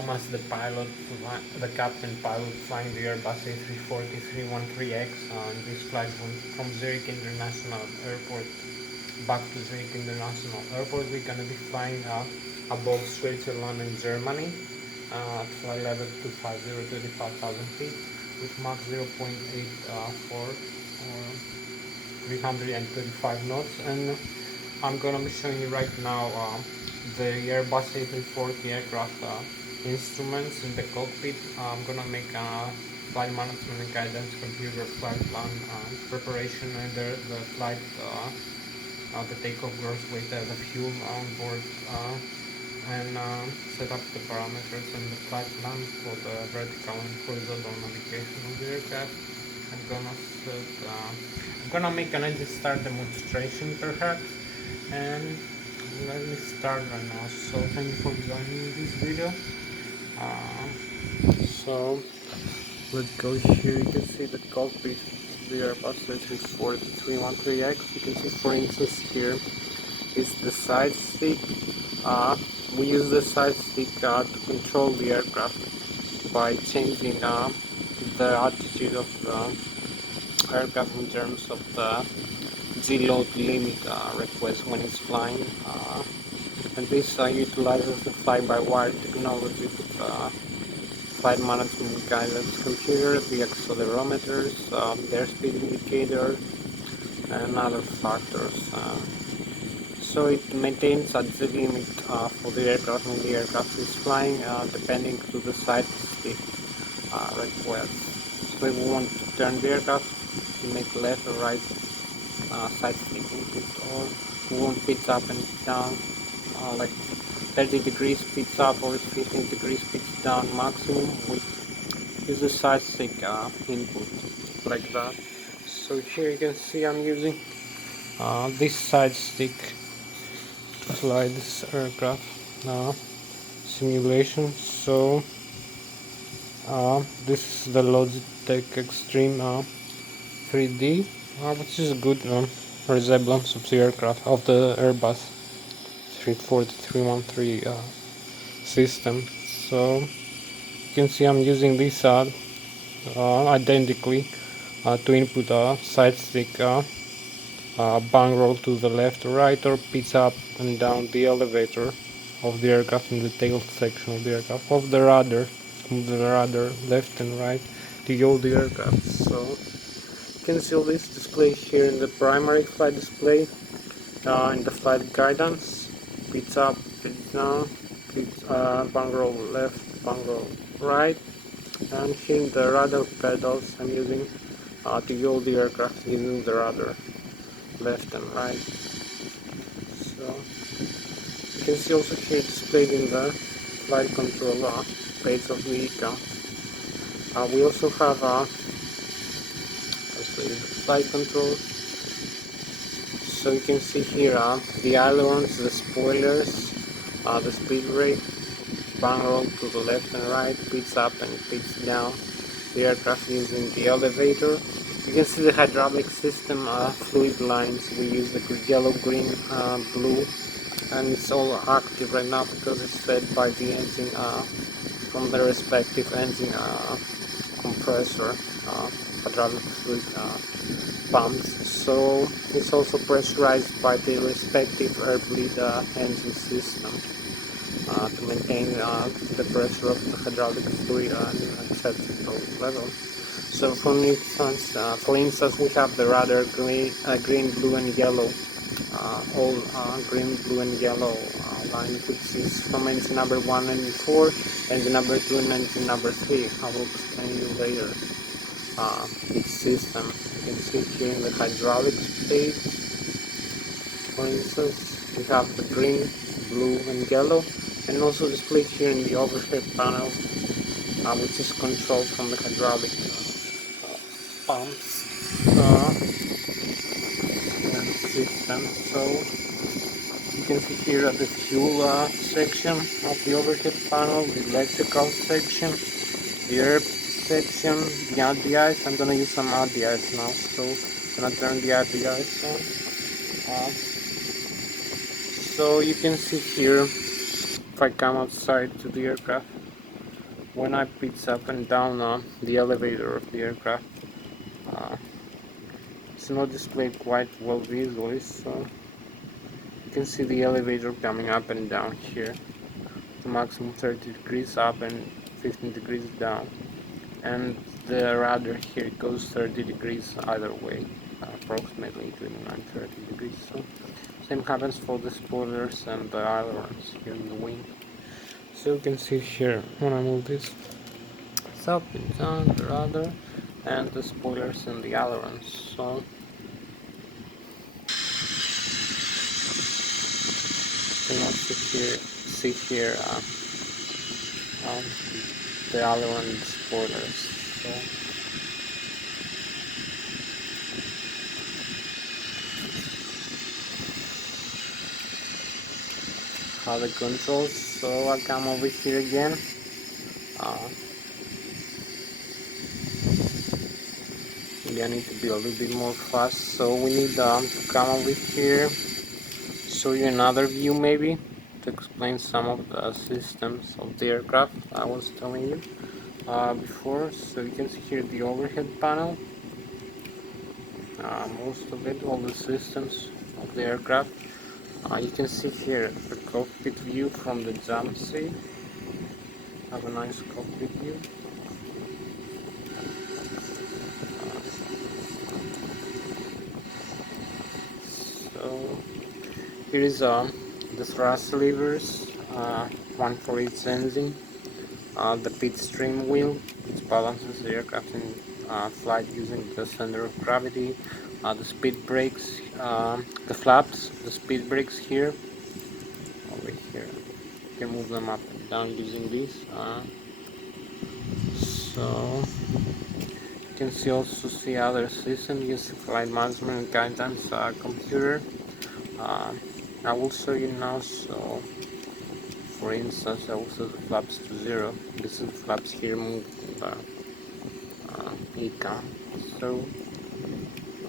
Thomas, the pilot, the captain pilot flying the Airbus A340 313X on this flight from Zurich International Airport back to Zurich International Airport. We're gonna be flying above Switzerland and Germany at flight level 250 25,000 feet with Mach 0.84 or 335 knots, and I'm gonna be showing you right now the Airbus A340 aircraft instruments in the cockpit. I'm gonna make a flight management and guidance computer flight plan preparation and the flight, the takeoff gross weight, the fuel on board, and set up the parameters and the flight plan for the vertical and horizontal navigation of the aircraft. I'm gonna make an engine start demonstration perhaps, and let me start right now. So thank you for joining this video. So let's go here. You can see the cockpit of the Airbus A340 313X. You can see, for instance, here is the side stick. We use the side stick to control the aircraft by changing the attitude of the aircraft in terms of the G-load limit request when it's flying, and this utilizes the fly-by-wire technology with flight management guidance computer, the accelerometers, the airspeed indicator, and other factors. So it maintains a G limit for the aircraft when the aircraft is flying, depending to the side stick request. So if we want to turn the aircraft, we make left or right side stick input, or we want pitch up and down, like 30 degrees pitch up or 15 degrees pitch down maximum, we use the side stick input like that. So here you can see I'm using this side stick to fly this aircraft simulation. So this is the Logitech Extreme 3D, which is a good resemblance of the aircraft of the Airbus 340 313 system. So you can see I'm using this identically to input a side stick bang roll to the left or right, or pitch up and down the elevator of the aircraft in the tail section of the aircraft, of the rudder, left and right to yaw the aircraft. So you can see all this display here in the primary flight display, in the flight guidance, pitch up, pitch down, bang roll left, bang roll right, and here in the rudder pedals I'm using to yaw the aircraft using the rudder left and right. So you can see also here displayed in the flight control page of the ECA. We also have the flight control. So you can see here the ailerons, the spoilers, the speed rate, bang roll to the left and right, pitch up and pitch down the aircraft using the elevator. You can see the hydraulic system fluid lines. We use the yellow, green, blue, and it's all active right now because it's fed by the engine from the respective engine compressor, hydraulic fluid pumps. So it's also pressurized by the respective air bleed engine system to maintain the pressure of the hydraulic fluid at an acceptable level. So for instance, we have the rudder green, blue, and yellow, all green, blue, and yellow line, which is from engine number 1 and 4, engine number 2, and engine number 3. I will explain you later each system. You can see here in the hydraulics page, for instance, we have the green, blue, and yellow, and also displayed here in the overhead panel, which is controlled from the hydraulic pumps and system. So you can see here at the fuel section of the overhead panel, the electrical section, the air section, the RDIs. I'm gonna use some RDIs now, so I'm gonna turn the RDIs on. So you can see here, if I come outside to the aircraft, when I pitch up and down the elevator of the aircraft, uh, it's not displayed quite well visually, so you can see the elevator coming up and down here to maximum 30 degrees up and 15 degrees down, and the rudder here goes 30 degrees either way, approximately 29-30 degrees. So same happens for the spoilers and the ailerons here in the wing. So you can see here when I move this, it's up and down the rudder and the spoilers and the ailerons. So you can also see here the aileron spoilers. So how the controls. So I come over here again. I need to be a little bit more fast. So we need to come over here, show you another view maybe to explain some of the systems of the aircraft I was telling you before. So you can see here the overhead panel, most of it, all the systems of the aircraft. You can see here the cockpit view from the jump seat. Have a nice cockpit view. So here is the thrust levers, one for each engine. The pit stream wheel, which balances the aircraft in flight using the center of gravity. The speed brakes, the flaps, the speed brakes here, over here. You can move them up and down using these. So you can also see other systems using flight management and guidance computer. I will show you now. So for instance, I will set the flaps to 0. This is the flaps here move ECA. So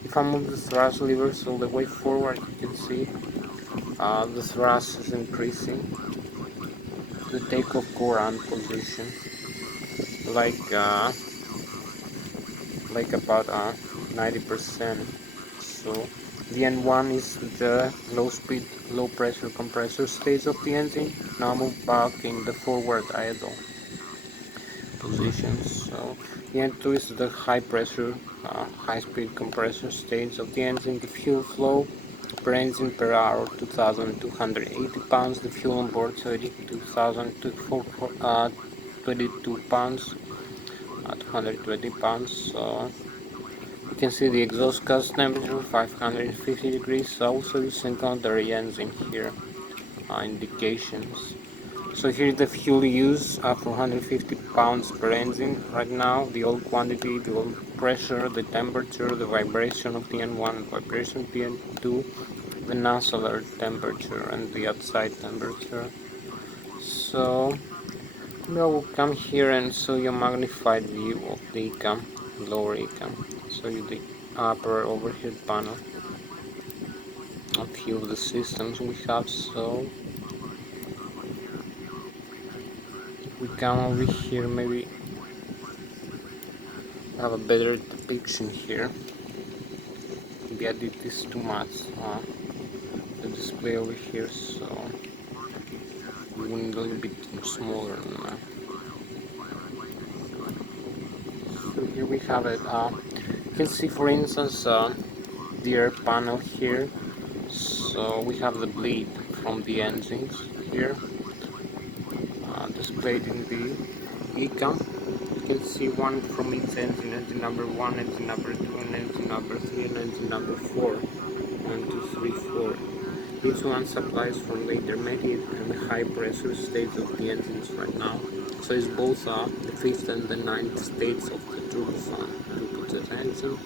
if I move the thrust levers all the way forward, you can see the thrust is increasing. The takeoff courant position, like about 90%. So the N1 is the low speed, low pressure compressor stage of the engine. Now move back in the forward idle position. So the N2 is the high pressure, high speed compressor stage of the engine. The fuel flow per engine per hour 2,280 pounds. The fuel on board 32 pounds, 220 pounds. So you can see the exhaust gas temperature 550 degrees. Also you secondary engine here indications. So here is the fuel use, 450 pounds per engine right now. The oil quantity, the oil pressure, the temperature, the vibration of the N1, vibration of the N2, the nozzle temperature and the outside temperature. So I will come here and show you a magnified view of the ECAM, lower ECAM. Show you the upper overhead panel, a few of the systems we have. So we come over here, maybe have a better depiction here. Maybe I did this too much, the display over here, so we want a little bit smaller than that. So here we have it. You can see, for instance, the air panel here. So we have the bleed from the engines here, displayed in the ECAM. You can see one from each engine, engine number 1, engine number 2, and engine number 3, and engine number 4. 1, 2, 3, 4. Each one supplies from the intermediate and the high pressure stage of the engines right now. So it's both the 5th and the 9th states of the turbojet engine,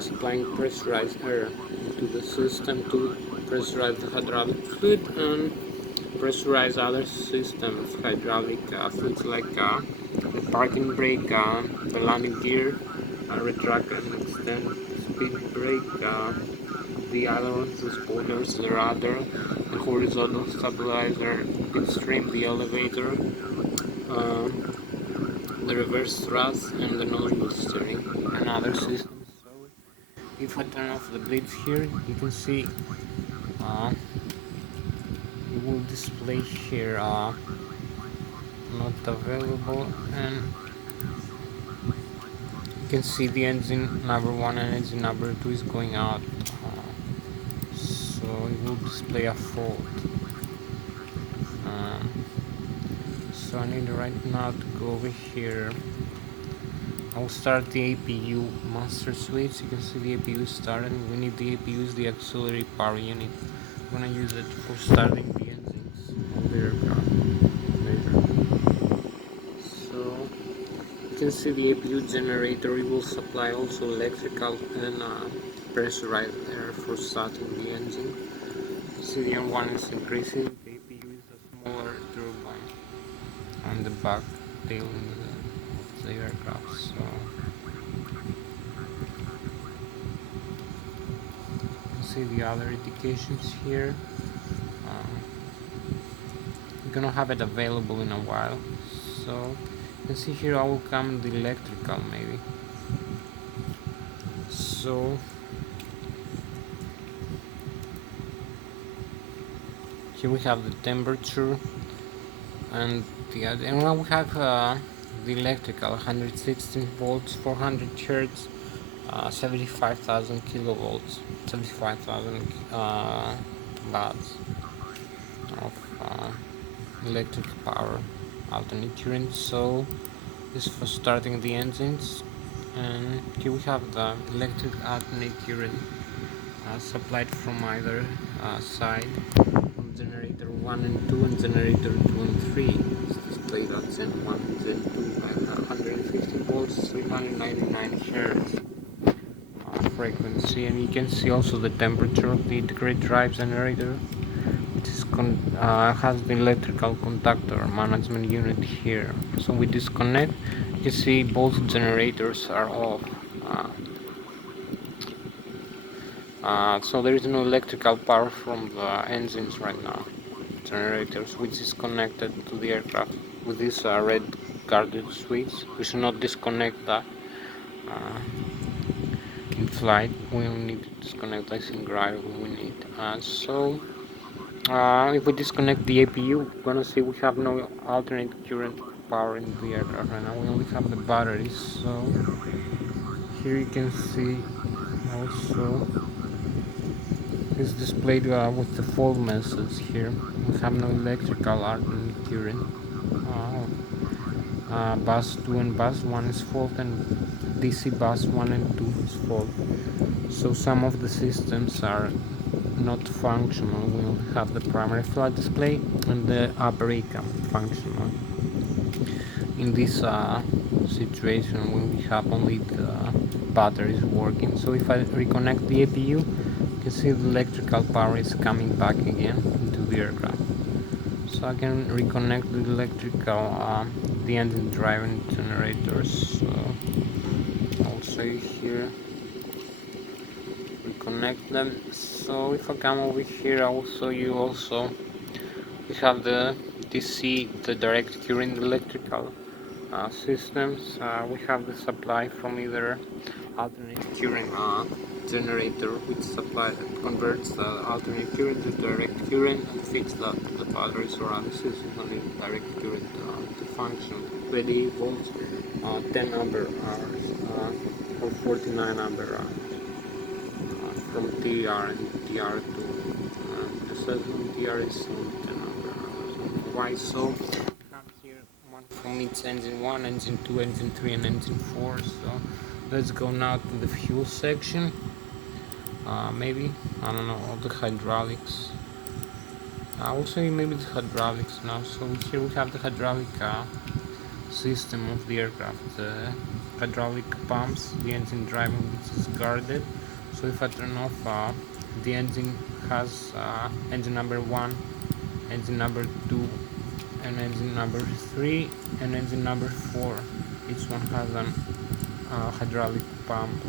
supplying pressurized air into the system to pressurize the hydraulic fluid and pressurize other systems, hydraulic fluids like the parking brake, the landing gear, retract and extend speed brake, the ailerons, the spoilers, the rudder, the horizontal stabilizer, the pitstream, the elevator, the reverse thrust and the nose wheel steering and other systems. So if I turn off the blades here, you can see it will display here not available, and you can see the engine number 1 and engine number 2 is going out, so it will display a fault. So I need right now to go over here. I'll start the APU master switch. You can see the APU started. We need the APU is the auxiliary power unit. I'm gonna use it for starting the engines of the aircraft later. So you can see the APU generator. It will supply also electrical and pressurized air for starting the engine. See the M1 is increasing. The APU is a smaller turbine on the back tail of the aircraft. So see the other indications here. We're gonna have it available in a while, so you can see here I will come the electrical maybe. So here we have the temperature and the other, and now we have the electrical 116 volts, 400 hertz, 75,000 kilovolts, 75,000 watts of electric power alternate current. So this is for starting the engines, and here we have the electric alternate current supplied from either side, from generator 1 and 2 and generator 2 and 3. It's displayed at Gen 1 and Gen 2 at 150 volts, 399 hertz frequency, and you can see also the temperature of the integrated drive generator. It is has the electrical contactor management unit here. So we disconnect, you can see both generators are off. So there is no electrical power from the engines right now. Generators, which is connected to the aircraft with this red guarded switch. We should not disconnect that in flight. We only need to disconnect this in ground when we need. If we disconnect the APU, we're gonna see we have no alternate current power in the aircraft right now. We only have the batteries. So here you can see also is displayed with the fault message here. We have no electrical alternate current. Bus 2 and bus 1 is fault, and DC bus 1 and 2 is fault. So some of the systems are not functional. We only have the primary flight display and the upper ECAM functional. In this situation, when we have only the batteries working. So if I reconnect the APU, you can see the electrical power is coming back again into the aircraft. So I can reconnect the electrical, the engine driving generators. So I'll say here, reconnect them. So if I come over here, I will show you also, we have the DC, the direct current electrical systems. We have the supply from either alternate current generator, which converts the alternate current to direct current and feeds that to the batteries or other systems on the direct current to function. 20 volts, 10 ampere hours, or 49 ampere hours from TR and TR2. The second TR is 10 ampere hours. Why so? We have here one from each engine 1, engine 2, engine 3, and engine 4. So let's go now to the fuel section. Maybe, I don't know, all the hydraulics. I will show you maybe the hydraulics now. So here we have the hydraulic system of the aircraft. The hydraulic pumps, the engine driving, which is guarded. So if I turn off, the engine has engine number 1, engine number 2, and engine number 3, and engine number 4. Each one has an hydraulic pump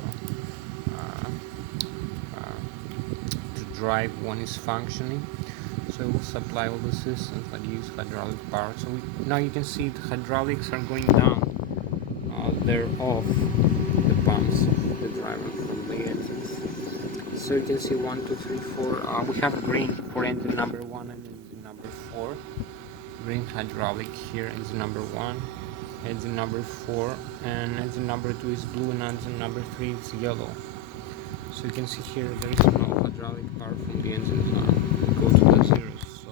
to drive when it's functioning. So so it will supply all the systems that use hydraulic power. So now you can see the hydraulics are going down. They're off the pumps, the driver from the engines. So you can see 1, 2, 3, 4. We have green for engine number 1 and engine number 4. Green hydraulic here, engine number 1, engine number 4, and engine number 2 is blue, and engine number 3 is yellow. So you can see here there is no hydraulic power from the engine. Go to the zeros. So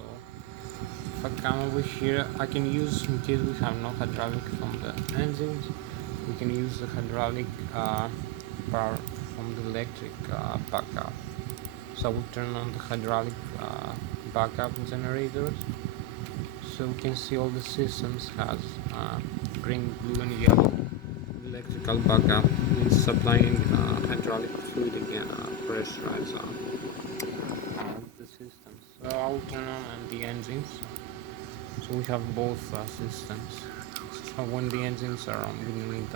if I come over here, I can use, in case we have no hydraulic from the engines, we can use the hydraulic power from the electric backup. So we'll turn on the hydraulic backup generators. So we can see all the systems has green, blue, and yellow electrical backup. It's supplying hydraulic fluid again, pressurize the systems. So I'll turn on the engines. So we have both systems. So when the engines are on, we need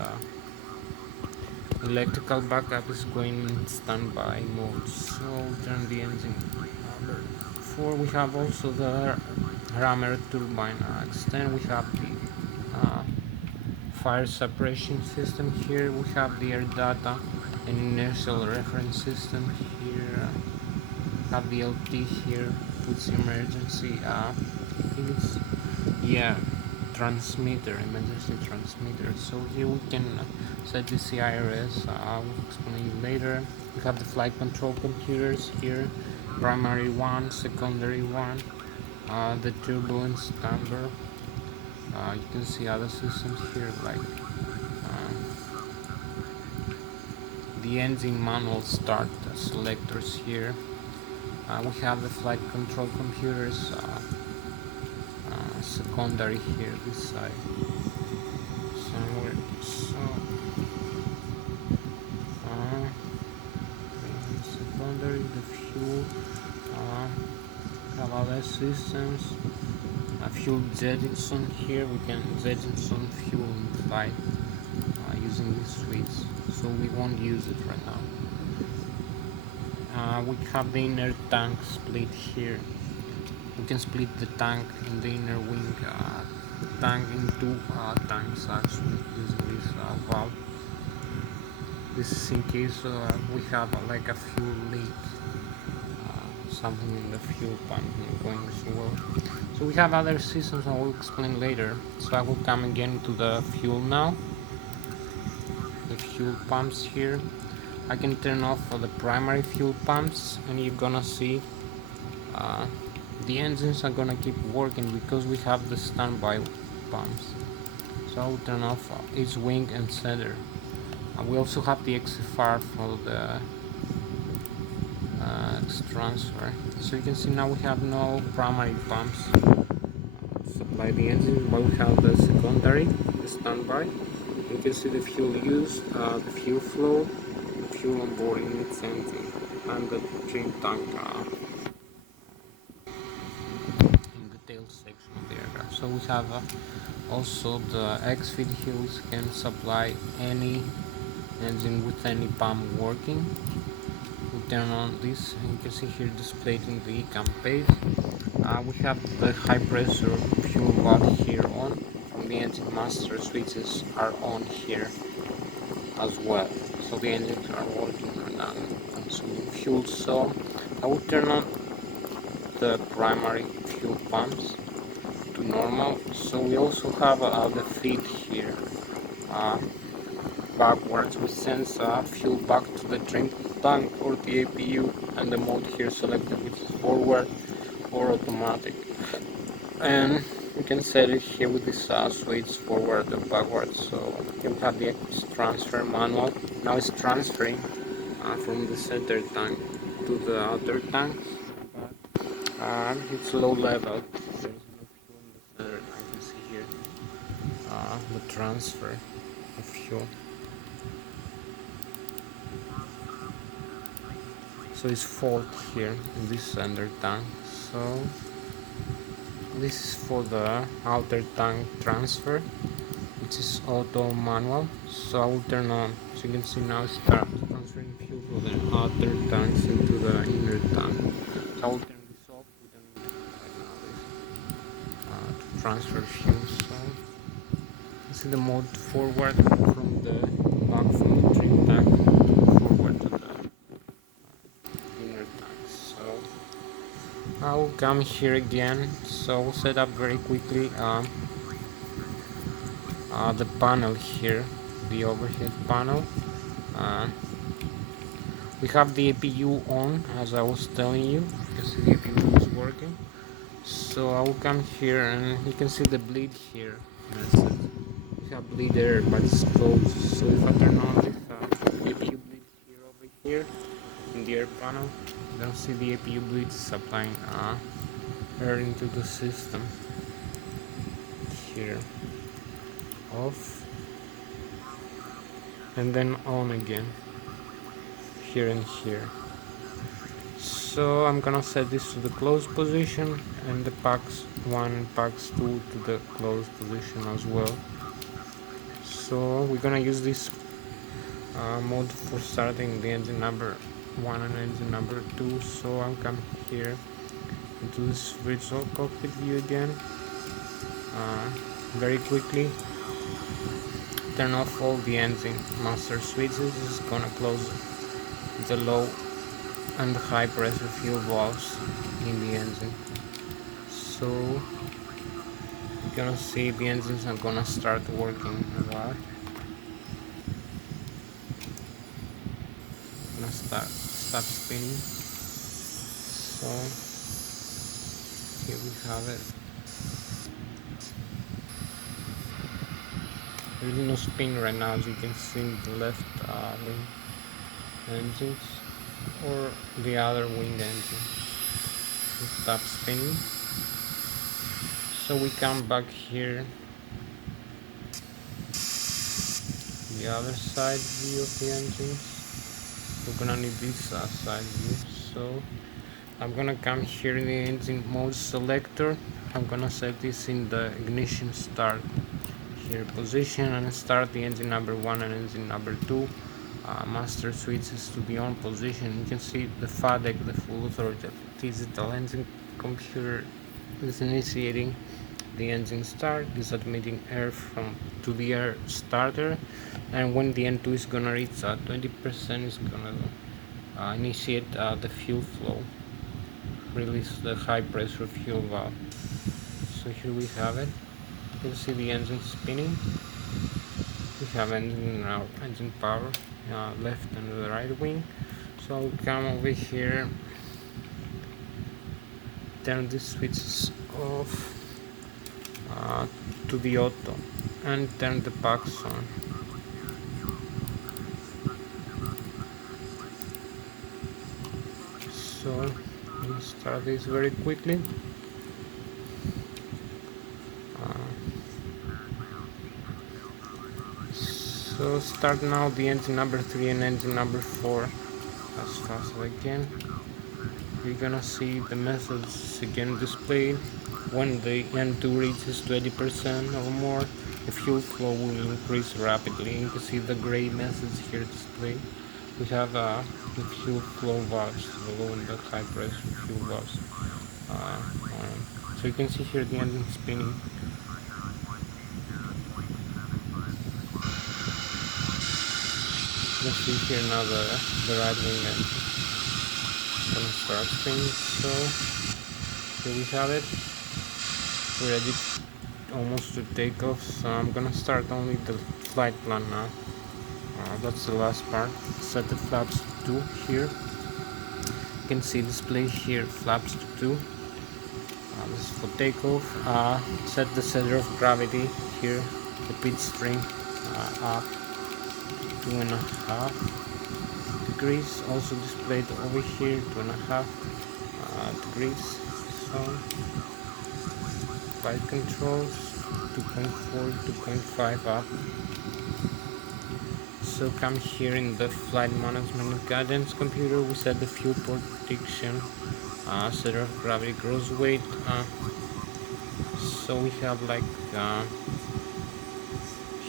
electrical backup is going in standby mode. So I'll turn the engine number 4. We have also the rammer turbine extend. We have the fire suppression system here. We have the air data and inertial reference system here. Have the LT here, puts emergency. I think it's transmitter, emergency transmitter. So here we can set the CIRS. We'll explain it later. We have the flight control computers here, primary one, secondary one, the turbulence number. You can see other systems here like the engine manual start selectors here. We have the flight control computers, secondary here, this side somewhere. So secondary, the fuel, have other systems. Fuel jettison here, we can jettison fuel inside using these switches, so we won't use it right now. We have the inner tank split here. We can split the tank in the inner wing tank in 2 tanks actually using this valve. This is in case we have like a fuel leak, something in the fuel pump not going so well. So we have other systems I will explain later. So I will come again to the fuel now. The fuel pumps here. I can turn off the primary fuel pumps, and you're gonna see the engines are gonna keep working because we have the standby pumps. So I will turn off each wing and center. We also have the XFR for the transfer. So you can see now we have no primary pumps supply the engine, but we have the secondary, the standby. You can see the fuel used, the fuel flow, the fuel on board in its engine, and the trim tank in the tail section of the aircraft. So we have also the X-feed here, which can supply any engine with any pump working. We turn on this, and you can see here displayed in the ECAM page. We have the high pressure fuel valve here on. From the engine master switches are on here as well. So the engines are working and consuming fuel. So I will turn on the primary fuel pumps to normal. So we also have the feed here backwards, which sends fuel back to the trim tank or the APU, and the mode here selected, which is forward or automatic. And you can set it here with this switch forward or backwards. So you have the transfer manual. Now it's transferring from the center tank to the outer tanks, but it's low level. There's no fuel in the center. I can see here the transfer of fuel. So it's fault here in this center tank. So this is for the outer tank transfer, which is auto manual. So I will turn on. So you can see now it starts transferring fuel from the outer tanks into the inner tank. So I will turn this off. We don't need transfer fuel. So this is the mode forward from the back from the trim tank forward to the inner tank. So I'll come here again. So we'll set up very quickly the panel here, the overhead panel. We have the APU on, as I was telling you. You can see the APU is working. So I will come here and you can see the bleed here. We have bleed there, but it's closed. So if I turn on this APU bleed here over here in the air panel, you can see the APU bleed supplying air into the system. Here, off, and then on again. Here and here. So I'm gonna set this to the closed position and the packs 1 and packs 2 to the closed position as well. So we're gonna use this mode for starting the engine number 1 and engine number 2. So I'm coming here into this virtual cockpit view again. Very quickly turn off all the engine master switches. This is gonna close the low and high pressure fuel valves in the engine. So you're gonna see the engines are gonna start working a while. Gonna stop spinning. So here we have it. There is no spin right now, as you can see in the left wing engines or the other wing engine. Stop spinning. So we come back here, the other side view of the engines. We're gonna need this side view. So I'm gonna come here in the engine mode selector. I'm gonna set this in the ignition start here position and start the engine number 1 and engine number 2. Master switches to the on position. You can see the FADEC, the full authoritative digital engine computer, is initiating the engine start, is admitting air to the air starter, and when the N2 is gonna reach 20%, is gonna initiate the fuel flow, release the high pressure fuel valve. So here we have it. You can see the engine spinning. We have engine power, left and the right wing. So I'll come over here, turn the switches off to the auto and turn the packs on. So I'll start this very quickly. So start now the engine number 3 and engine number 4 as fast as I can. You're gonna see the message again displayed. When the N2 reaches 20% or more, the fuel flow will increase rapidly. You can see the gray message here displayed. We have the fuel flow valves, the low and the high pressure fuel valves. So you can see here the engine spinning. You can see here now the right wing engine gonna start spinning. So here we have it. We're ready almost to take off. So I'm gonna start only the flight plan now. That's the last part. Set the flaps to 2 here. You can see display here flaps to 2. This is for takeoff. Set the center of gravity here, the pitch string up 2.5 degrees. Also displayed over here 2.5 degrees. So flight controls 2.4, 2.5 up. So come here in the flight management guidance computer. We set the fuel prediction, center of gravity, gross weight. So we have like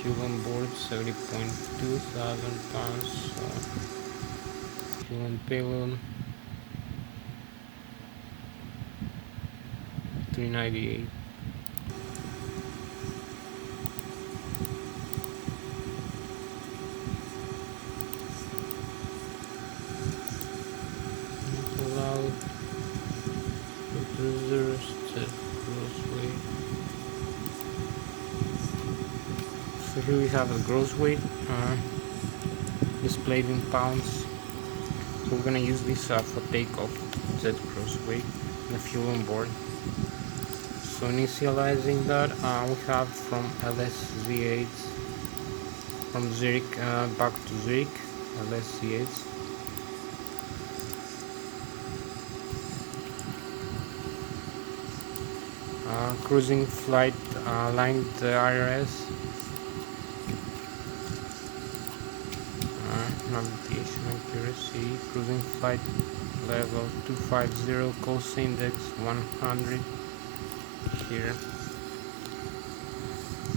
fuel on board 70.2 thousand pounds. Fuel and payload 398. here we have the gross weight displayed in pounds. So we're gonna use this for takeoff, Z gross weight, the fuel on board. So initializing that, we have from Lszh, from Zurich back to Zurich, Lszh. Cruising flight aligned the IRS. Navigation accuracy, cruising flight level 250, coast index 100. Here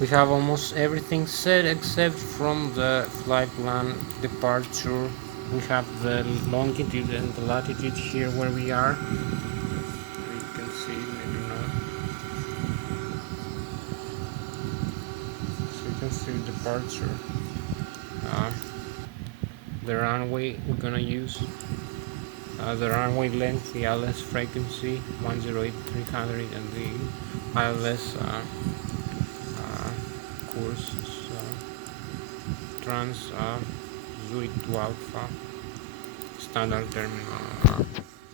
we have almost everything set except from the flight plan departure. We have the longitude and the latitude here where we are. You can see, maybe not. So you can see departure. The runway we're gonna use. The runway length, the Lszh frequency 108-300, and the Lszh course, trans Zurich to Alpha, standard terminal,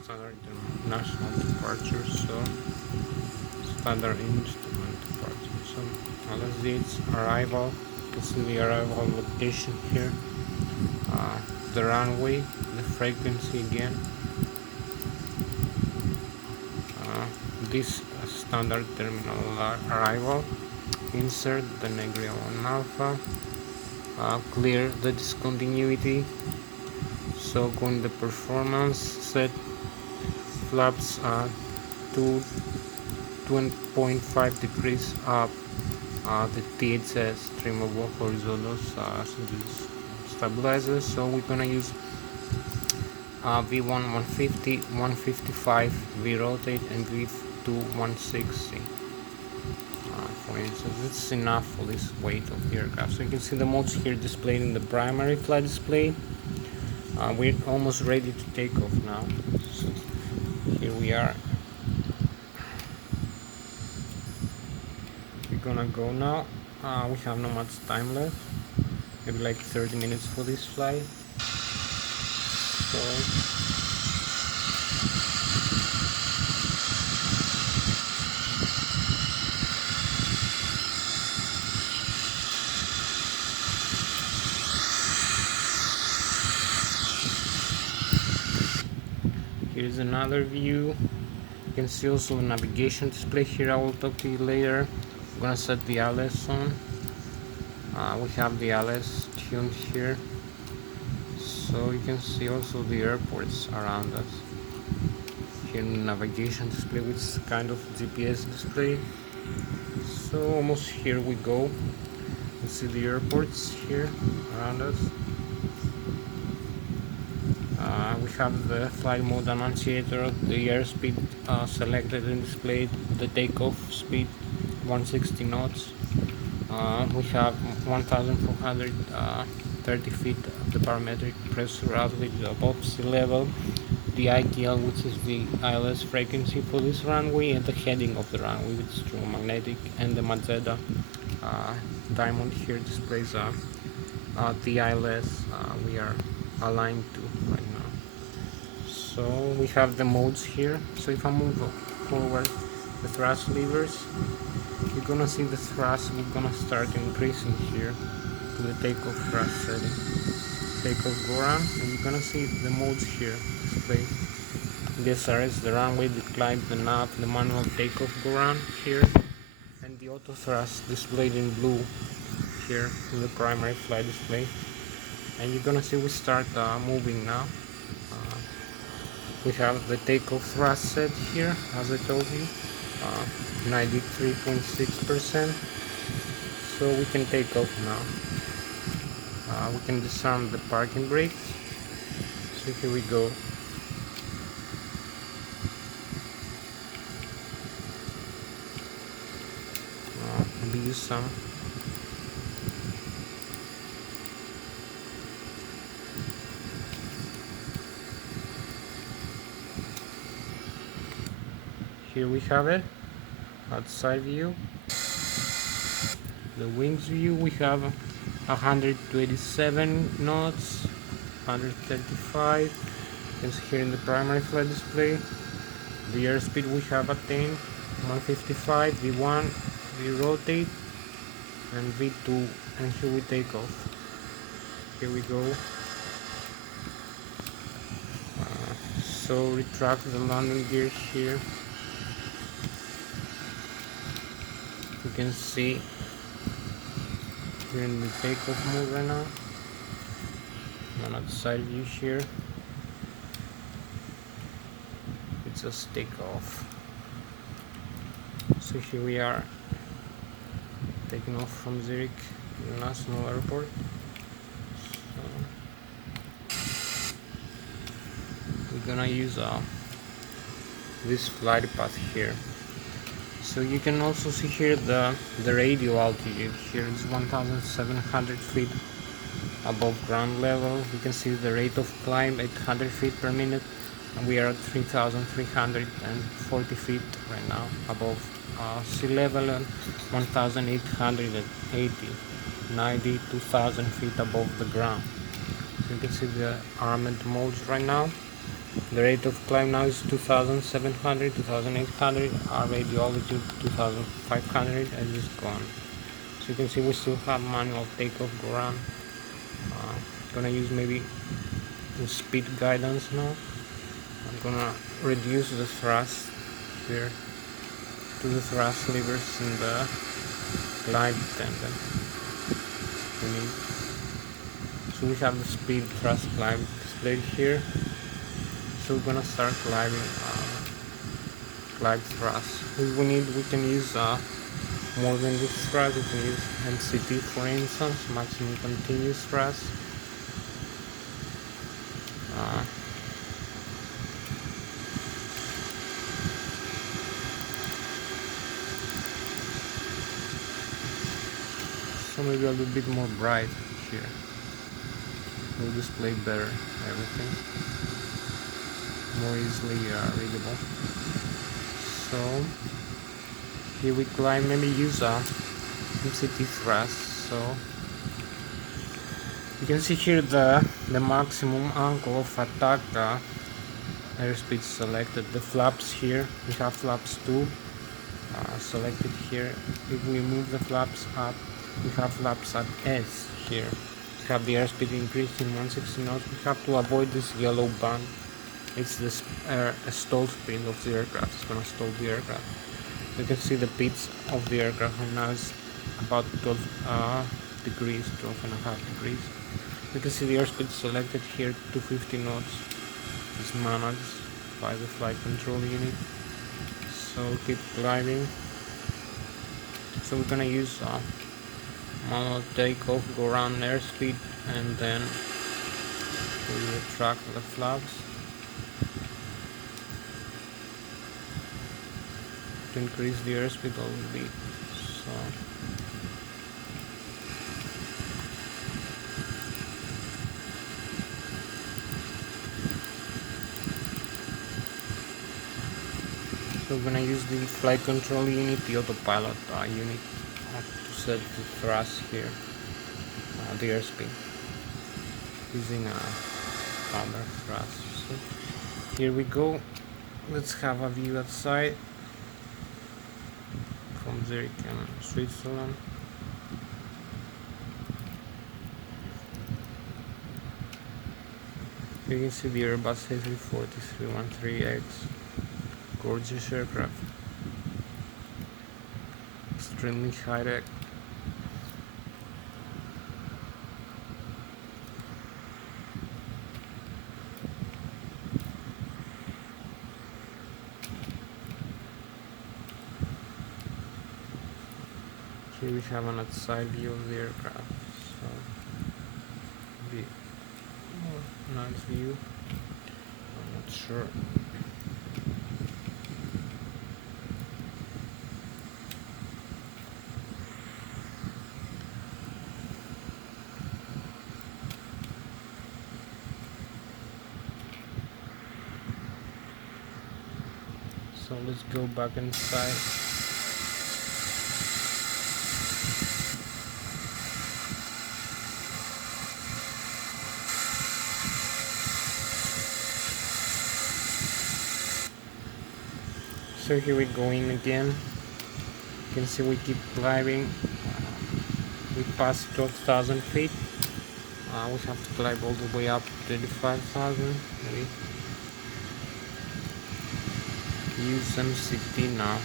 standard international departure, so standard instrument departure. So Lszh arrival, you can see the arrival location here, the runway, the frequency again, this standard terminal arrival, insert the Negria 1 Alpha, clear the discontinuity, so go in the performance, set flaps to 20.5 degrees up, the THS trimmable horizontal stabilizers. So we're gonna use V1 150, 155, V rotate, and V2 160. For instance, it's enough for this weight of the aircraft. So you can see the modes here displayed in the primary flight display. We're almost ready to take off now. So here we are. We're gonna go now. We have not much time left, maybe like 30 minutes for this flight. So here's another view. You can see also the navigation display here. I will talk to you later. I'm gonna set the Lszh on. We have the Lszh tuned here, so you can see also the airports around us. Here in the navigation display, which is kind of GPS display. So almost here we go. You see the airports here around us. We have the flight mode annunciator, the airspeed selected and displayed, the takeoff speed 160 knots. We have 1,430 feet of the barometric pressure altitude above sea level, the ITL, which is the ILS frequency for this runway, and the heading of the runway, which is magnetic, and the magenta diamond here displays the ILS we are aligned to right now. So we have the modes here. So if I move forward the thrust levers, you're gonna see the thrust we're gonna start increasing here to the takeoff thrust setting. Takeoff go around, and you're gonna see the modes here displayed. The SRS, the runway, the climb, the nav, the manual takeoff go around here, and the auto thrust displayed in blue here in the primary flight display. And you're gonna see we start moving now. We have the takeoff thrust set here, as I told you, 93.6%. So we can take off now. We can disarm the parking brakes. So here we go. Maybe use some. Here we have it, outside view. the wings view, we have 127 knots, 135. You can see here in the primary flight display. The airspeed we have attained 155, V1, we rotate, and V2, and here we take off. Here we go. So retract the landing gear here. You can see we're in the takeoff mode right now. I'm on the side view here. It's just takeoff. So here we are, taking off from Zurich International Airport. So we're gonna use this flight path here. So you can also see here the radio altitude. Here is 1,700 feet above ground level. You can see the rate of climb 800 feet per minute, and we are at 3,340 feet right now above sea level, and 1,880, 92,000 feet above the ground. So you can see the armed modes right now. The rate of climb now is 2,700, 2,800, our radio altitude 2,500, and it's gone. So you can see we still have manual takeoff go around. Gonna use maybe the speed guidance now. I'm gonna reduce the thrust here to the thrust levers in the glide tendon. So we have the speed, thrust, climb displayed here. So we're gonna start climbing glide thrust. If we can use more than this thrust. We can use MCT, for instance, maximum continuous thrust. So maybe I'll do a bit more bright here. We'll display better everything, more easily readable. So here we climb, maybe use a MCT thrust. So you can see here the maximum angle of attack airspeed selected. The flaps here, we have flaps 2 selected here. If we move the flaps up, we have flaps at S here. We have the airspeed increased in 160 knots. We have to avoid this yellow band. It's the stall speed of the aircraft. It's gonna stall the aircraft. You can see the pitch of the aircraft right now is about 12 degrees, 12.5 degrees. You can see the airspeed selected here, 250 knots. Is managed by the flight control unit. So keep climbing. So we're gonna use manual takeoff, go around airspeed, and then we retract the flaps to increase the airspeed a little bit. So we're gonna use the flight control unit, the autopilot unit, to set the thrust here, the airspeed, using a powder thrust. So here we go. Let's have a view outside from Zurich and Switzerland. You can see the Airbus A340 313X. Gorgeous aircraft, extremely high-tech. Here we have an outside view of the aircraft, so the nice view. I'm not sure. So let's go back inside. So here we go in again. You can see we keep climbing. We passed 12,000 feet. We have to climb all the way up 35,000 maybe. Use MCT now.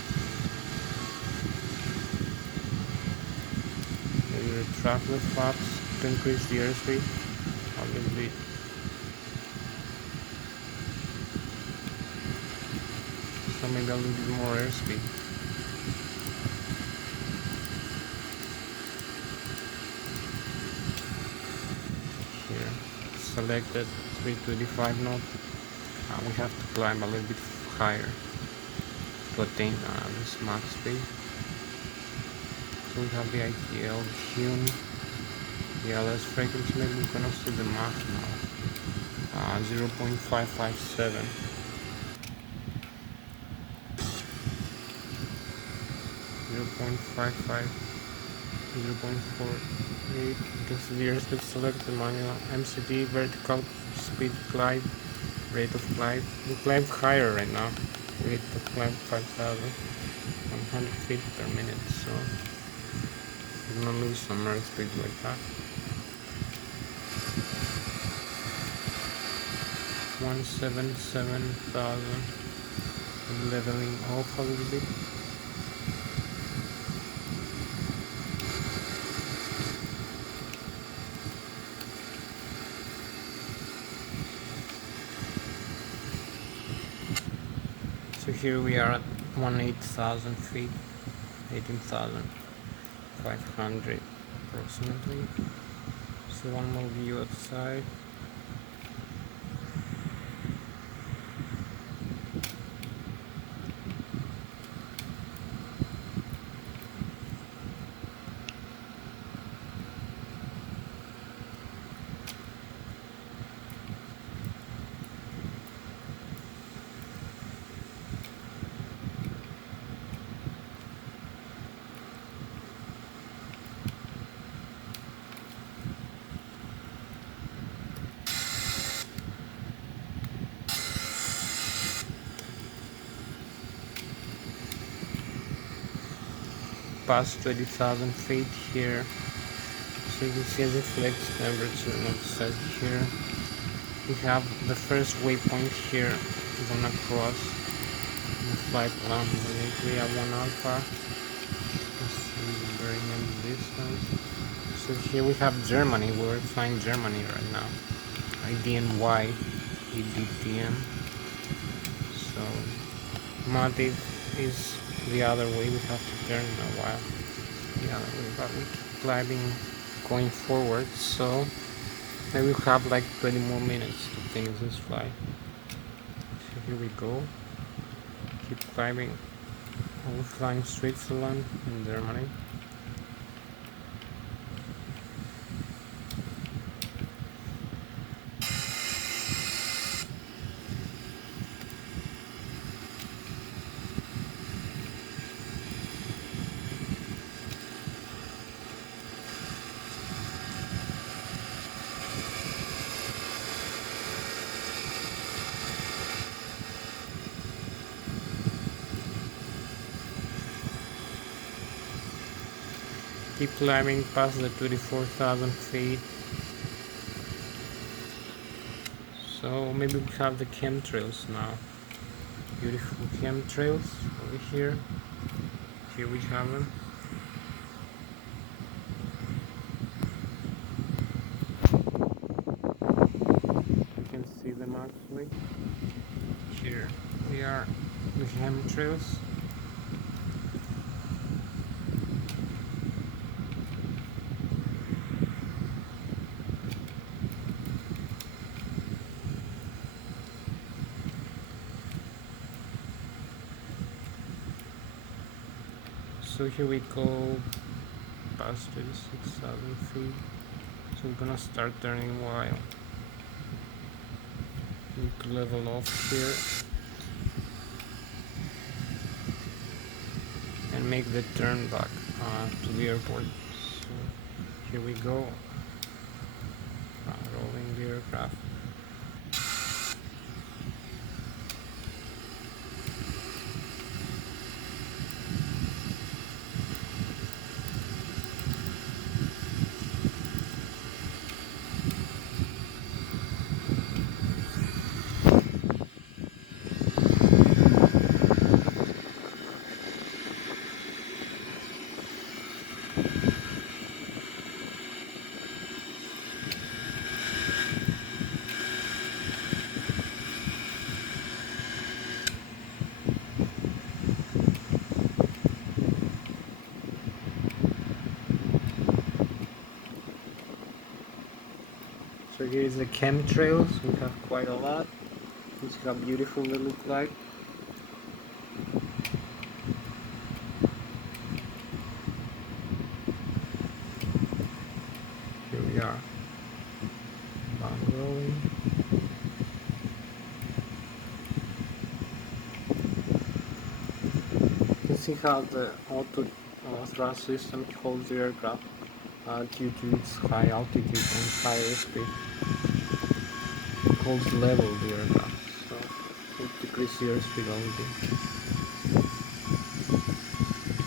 Maybe retract the flaps to increase the airspeed a little bit. So maybe a little bit more airspeed. Here, selected 325 knots. We have to climb a little bit higher to attain this max speed. So we have the ITL, the tune, the LS frequency. Maybe we can also do the Mach now. 0.557. 0.55, 0.48. Because the airspeed select the manual MCT, vertical speed climb, rate of climb. We climb higher right now. Rate of climb 5,100 feet per minute. So we're gonna lose some airspeed like that. 177,000. Leveling off a little bit. So here we are at 18,000 feet, 18,500 approximately. So one more view outside. Past 20,000 feet here, so you can see the flex temperature not set here. We have the first waypoint here. We're gonna cross the flight plan immediately at 1 alpha. Very near distance. So here we have Germany. We're flying Germany right now. IDNY, EDTM. So Maldives is the other way. We have to turn in a while the other way, but we keep climbing going forward, so maybe we have like 20 more minutes to finish this flight. So here we go, keep climbing. We're flying Switzerland and Germany. Keep climbing past the 24,000 feet. So maybe we have the chemtrails now. Beautiful chemtrails over here. Here we have them. You can see them actually. Here we are, the chemtrails. So here we go past 26,000 feet. So we're gonna start turning a while. Need to level off here and make the turn back to the airport. So here we go. Rolling the aircraft. here is the chemtrails. We have quite a lot. You see how beautiful they look like. Here we are. Rolling. You can see how the auto thrust system holds the aircraft due to its high altitude and high airspeed. It holds level the aircraft, so it decreases the airspeed a little bit.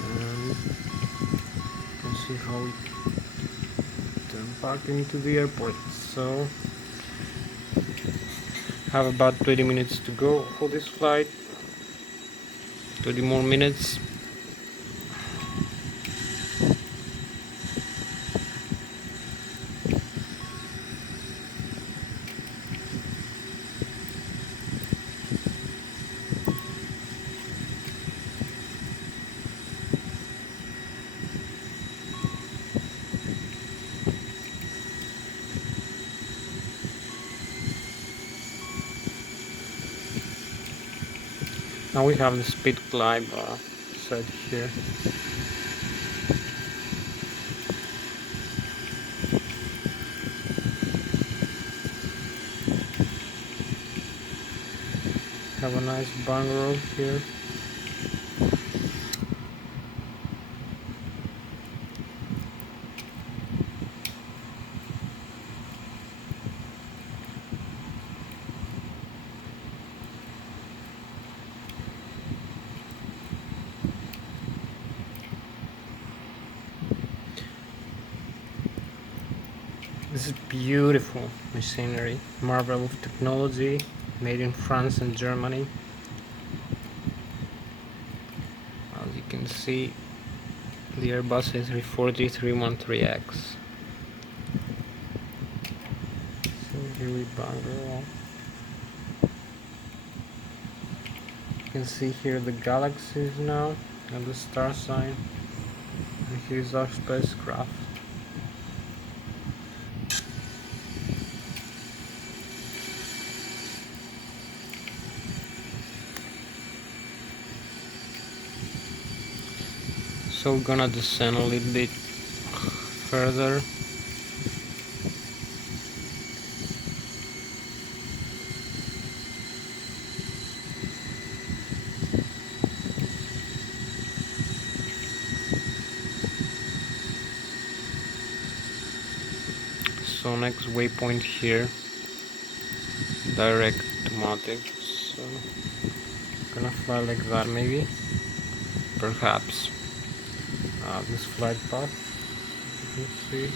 And you can see how it turned back into the airport. So have about 20 minutes to go for this flight. 30 more minutes. Now we have the speed climb set here. Have a nice bang roll here. This is beautiful machinery, marvel of technology, made in France and Germany. As you can see, the Airbus A340 313X. So here we bang. You can see here the galaxies now and the star sign. And here's our spacecraft. So we're gonna descend a little bit further. So next waypoint here, direct automatic. So gonna fly like that maybe, perhaps. This flight path, you can see.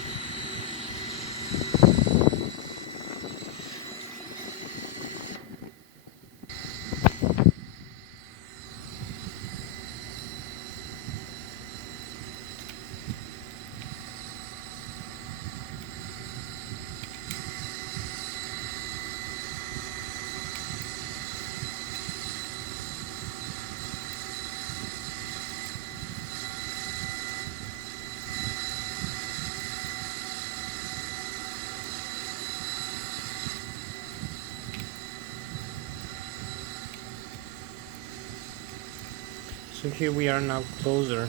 So here we are now closer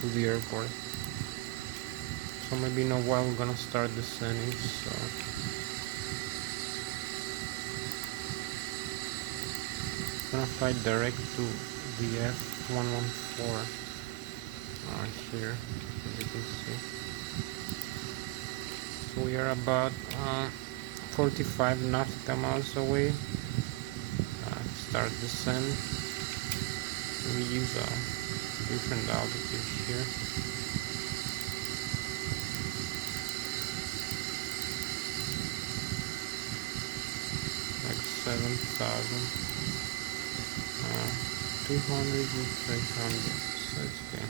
to the airport. So maybe in a while we're gonna start descending. So I'm gonna fly direct to the F114 here, as you can see. So we are about 45 nautical miles away. Start descent. We use a different altitude here. Like 7,000, 200 and 300. So it's okay.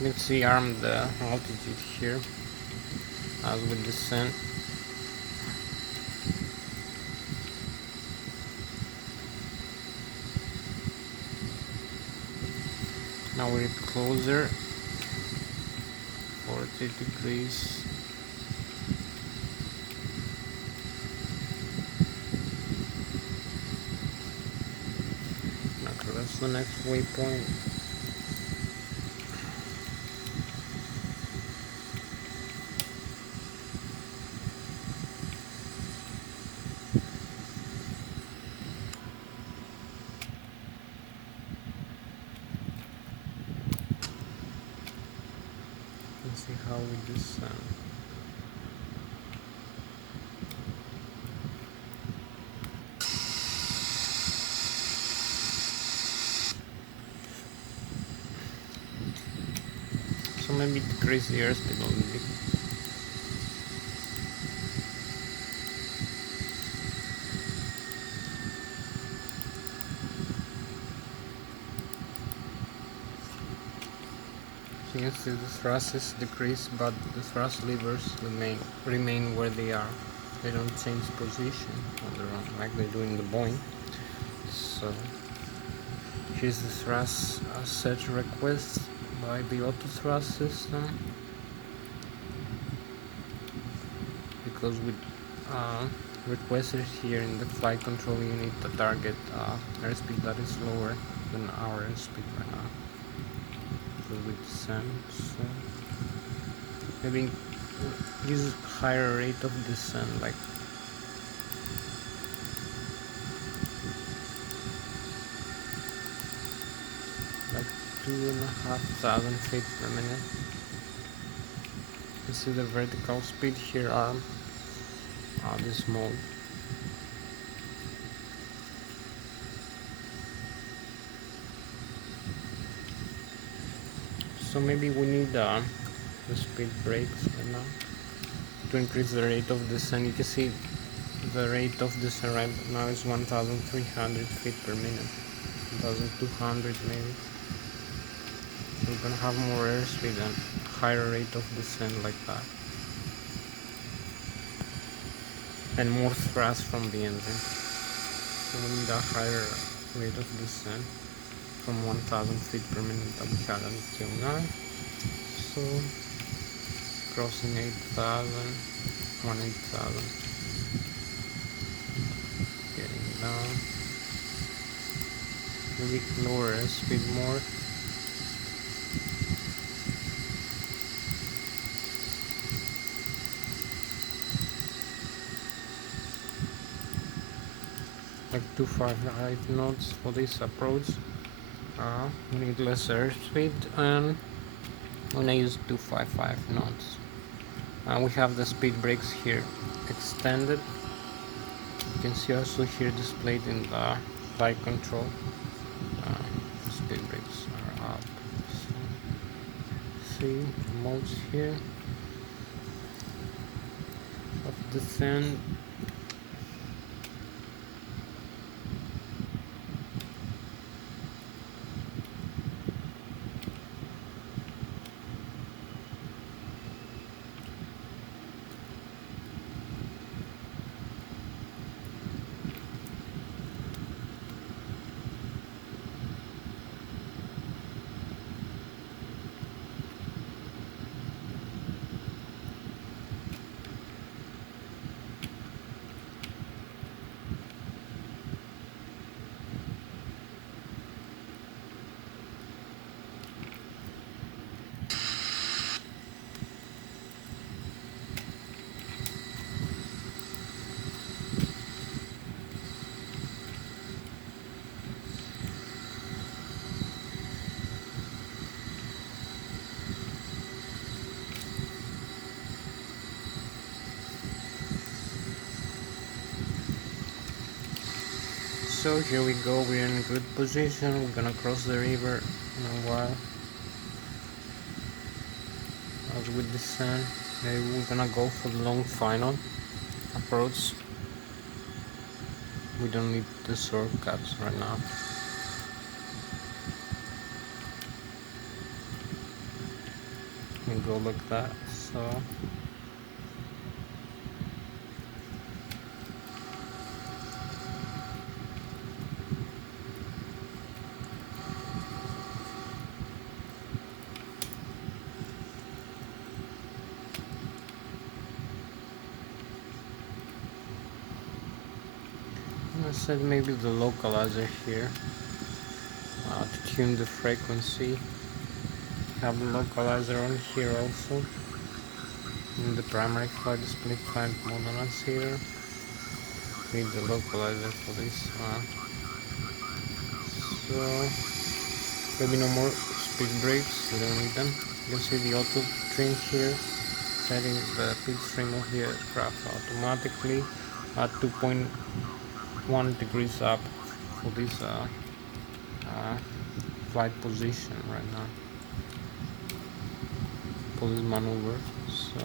You can see the altitude here as we descend. Now we're closer. 30 degrees. Okay, that's the next waypoint. Let's see how we descend. So maybe decrease the airspeed a little bit. So you see the thrust is decreased, but the thrust levers remain where they are. They don't change position on the run like they do in the Boeing. So here's the thrust set request by the auto thrust system, because we requested here in the flight control unit to target airspeed that is lower than our airspeed right now. So we descend, so maybe use higher rate of descent, like like 2,500 feet per minute. You see the vertical speed here are this mode. So maybe we need the speed brakes right now to increase the rate of descent. You can see the rate of descent right now is 1,300 feet per minute, 1,200 maybe. So we're gonna have more airspeed and higher rate of descent like that, and more thrust from the engine. So we need a higher rate of descent from 1,000 feet per minute that we had until now. So crossing 8,000, 8,000, getting down. Maybe lower speed more. Like 255 knots for this approach. We need less airspeed, and when I use 255 knots, we have the speed brakes here extended. You can see also here displayed in the flight control. The speed brakes are up. So, see modes here of descent. So here we go, we're in a good position. We're gonna cross the river in a while. As we descend, maybe we're gonna go for the long final approach. We don't need the shortcuts right now. We go like that, so set maybe the localizer here to tune the frequency. Have the localizer on here also. In the primary flight display flight modulus here. Need the localizer for this one. So maybe no more speed brakes, we don't need them. You can see the auto trim here, setting the pitch trim of the aircraft automatically at 2.1 degrees up for this flight position right now for this maneuver. So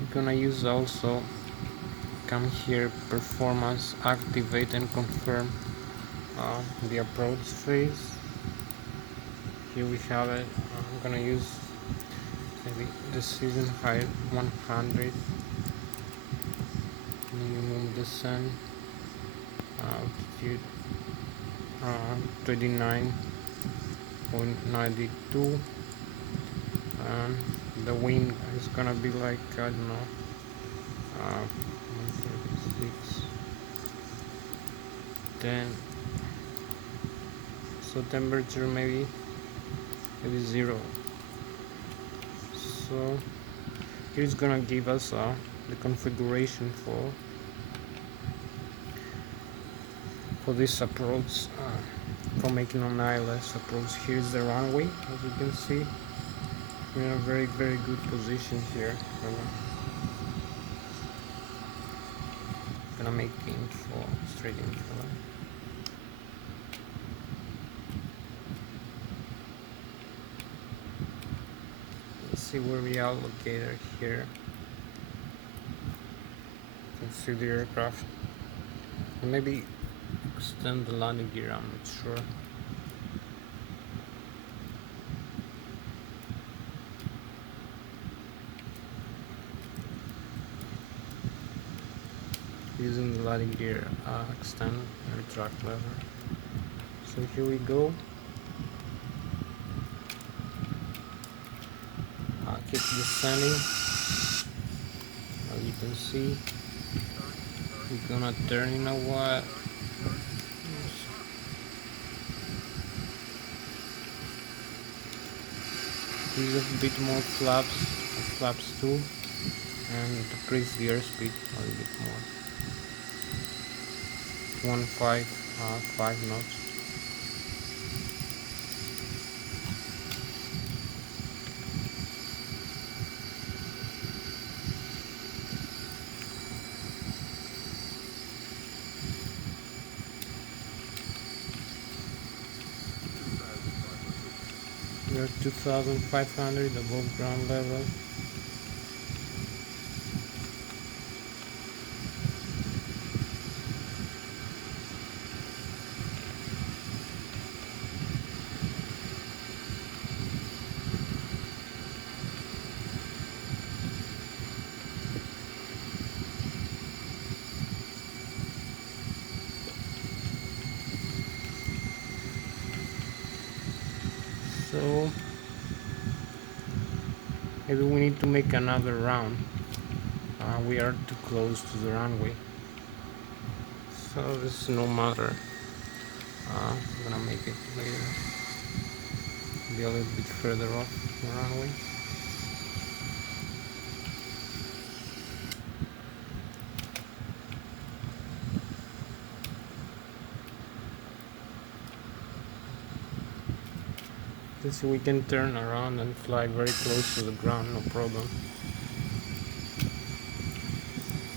we're gonna use also come here, performance, activate and confirm the approach phase. Here we have it. I'm gonna use maybe decision height 100, minimum descent, altitude 29.92, and the wind is gonna be like, I don't know, 136, 10. So temperature maybe 0. So here it's gonna give us the configuration for this approach, for making an ILS approach. Here's the runway, as you can see. We're in a very good position here. Gonna make info, straight info. Let's see where we are located here. You can see the aircraft. And maybe extend the landing gear, I'm not sure. Using the landing gear, extend and retract lever. So here we go. Keep descending. As you can see, we're gonna turn in a while. Use a bit more flaps too, and decrease the airspeed a little bit more. 5 knots. We are 2,500 above ground level. So maybe we need to make another round. We are too close to the runway, so this is no matter. I'm gonna make it later. Be a little bit further off the runway. Let's see, we can turn around and fly very close to the ground, no problem.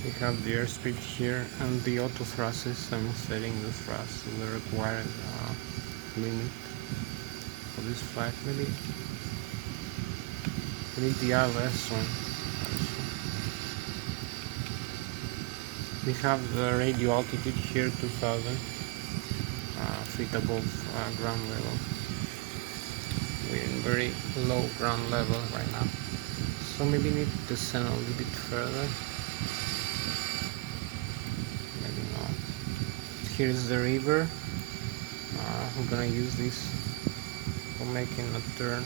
We have the airspeed here and the auto thrust system setting the thrust to the required limit for this flight. Maybe we need the ILS one also. We have the radio altitude here, 2,000 feet above ground level. We're in very low ground level right now, so maybe need to descend a little bit further. Maybe not. Here's the river. I'm gonna use this for making a turn.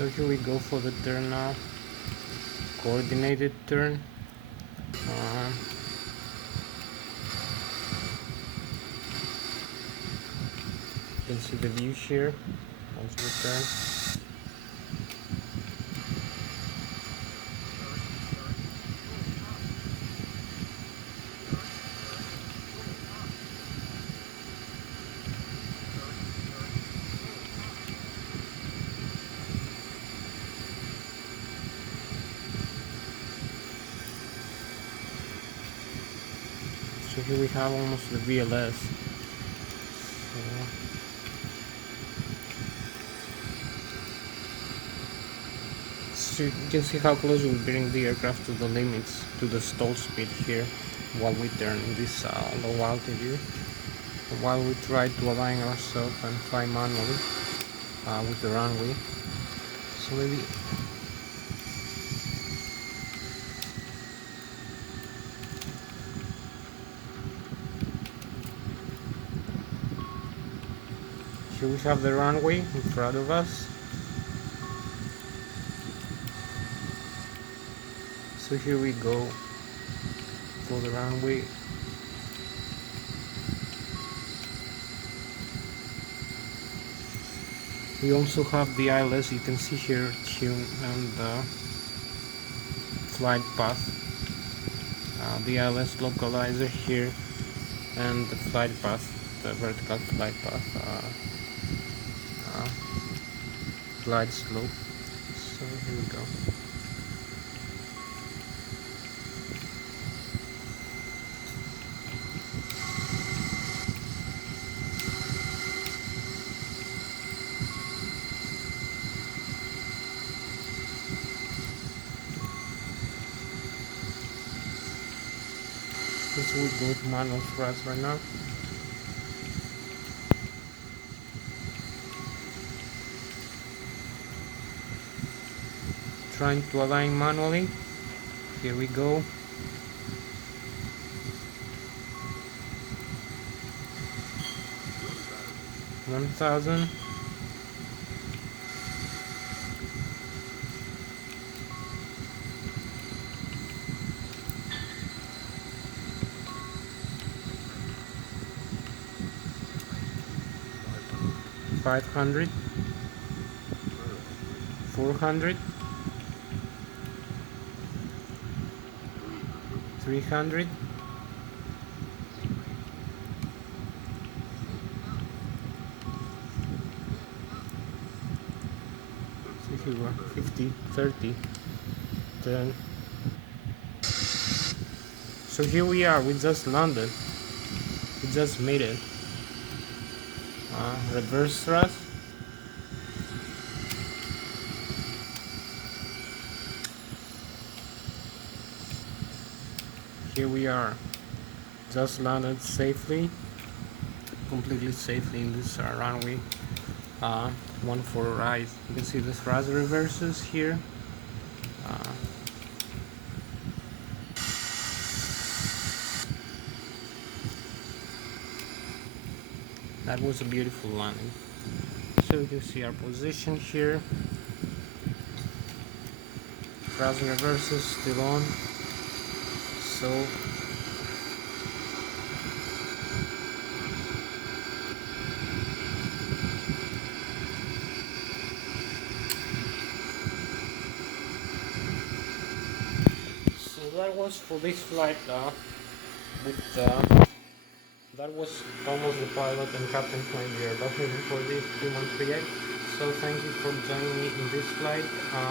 So here we go for the turn now. Coordinated turn. You can see the view here once we turn. So here we have almost the VLS. So you can see how close we bring the aircraft to the limits, to the stall speed here, while we turn in this low altitude, while we try to align ourselves and fly manually with the runway. So maybe here we have the runway in front of us. So here we go for the runway. We also have the Lszh, you can see here, tune and the flight path. The Lszh localizer here and the flight path, the vertical flight path, glide slope. So here we go. This will go to manual thrust right now. Trying to align manually. Here we go. One thousand. Five hundred. 400. 300. 50, 30, 10. So here we are, we just landed. We just made it. Reverse thrust. Here we are. Just landed safely. Completely safely in this runway. One for a ride. You can see the thrust reverses here. That was a beautiful landing. So you can see our position here. Thrust reverses still on. So that was for this flight with that was almost the pilot and captain flying the Airbus for this 338. So thank you for joining me in this flight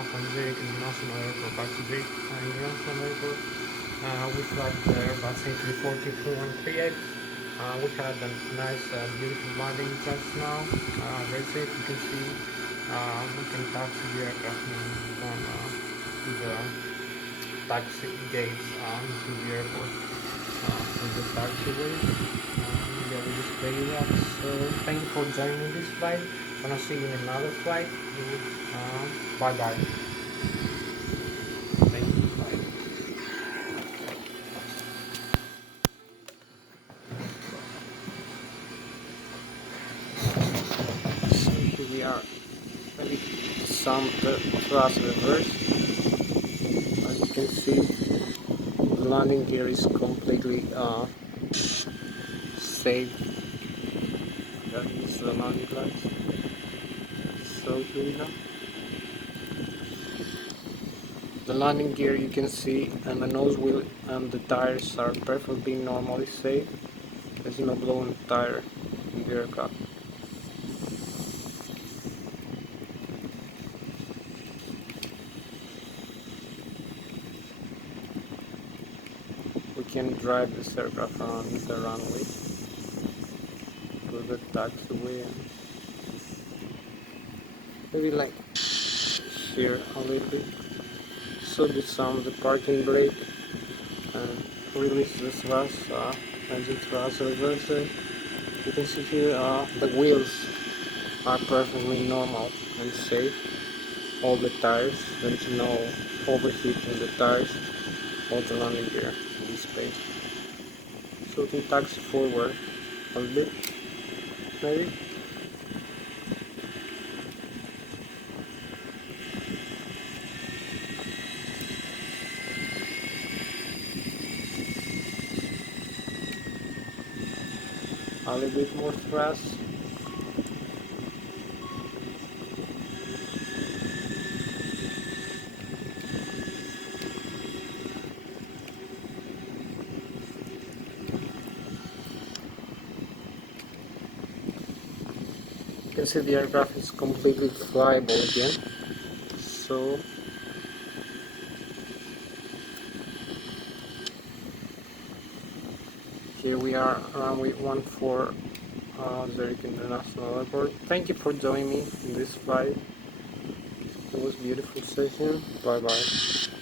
from Zurich International Airport back to Zurich International Airport. We flight the Airbus A340 3138. We had a nice beautiful landing just now. Very safe. You can see we can taxi the aircraft on to the taxi gates to the airport from the taxiway. Yeah, we just play that. So thank you for joining this flight. Gonna see you in another flight. Bye bye. Thank you. Bye. So here we are. Maybe some thrust reverse. As you can see, the landing gear is completely safe. That is the landing lights. So here we go. The landing gear you can see, and the nose wheel and the tires are perfectly normally safe. There's no blown tire in the aircraft. We can drive this aircraft around the runway to the taxiway and maybe like here a little bit. So do some the parking brake and release the thrust, engine thrust reverser. You can see here the wheels are perfectly normal and safe. All the tires, there is no overheat in the tires, all the landing gear in this space. So we can taxi forward a little bit, maybe. A little bit more thrust. You can see the aircraft is completely flyable again. So here we are, runway 14 Zurich International Airport. Thank you for joining me in this flight. It was a beautiful session. Bye bye.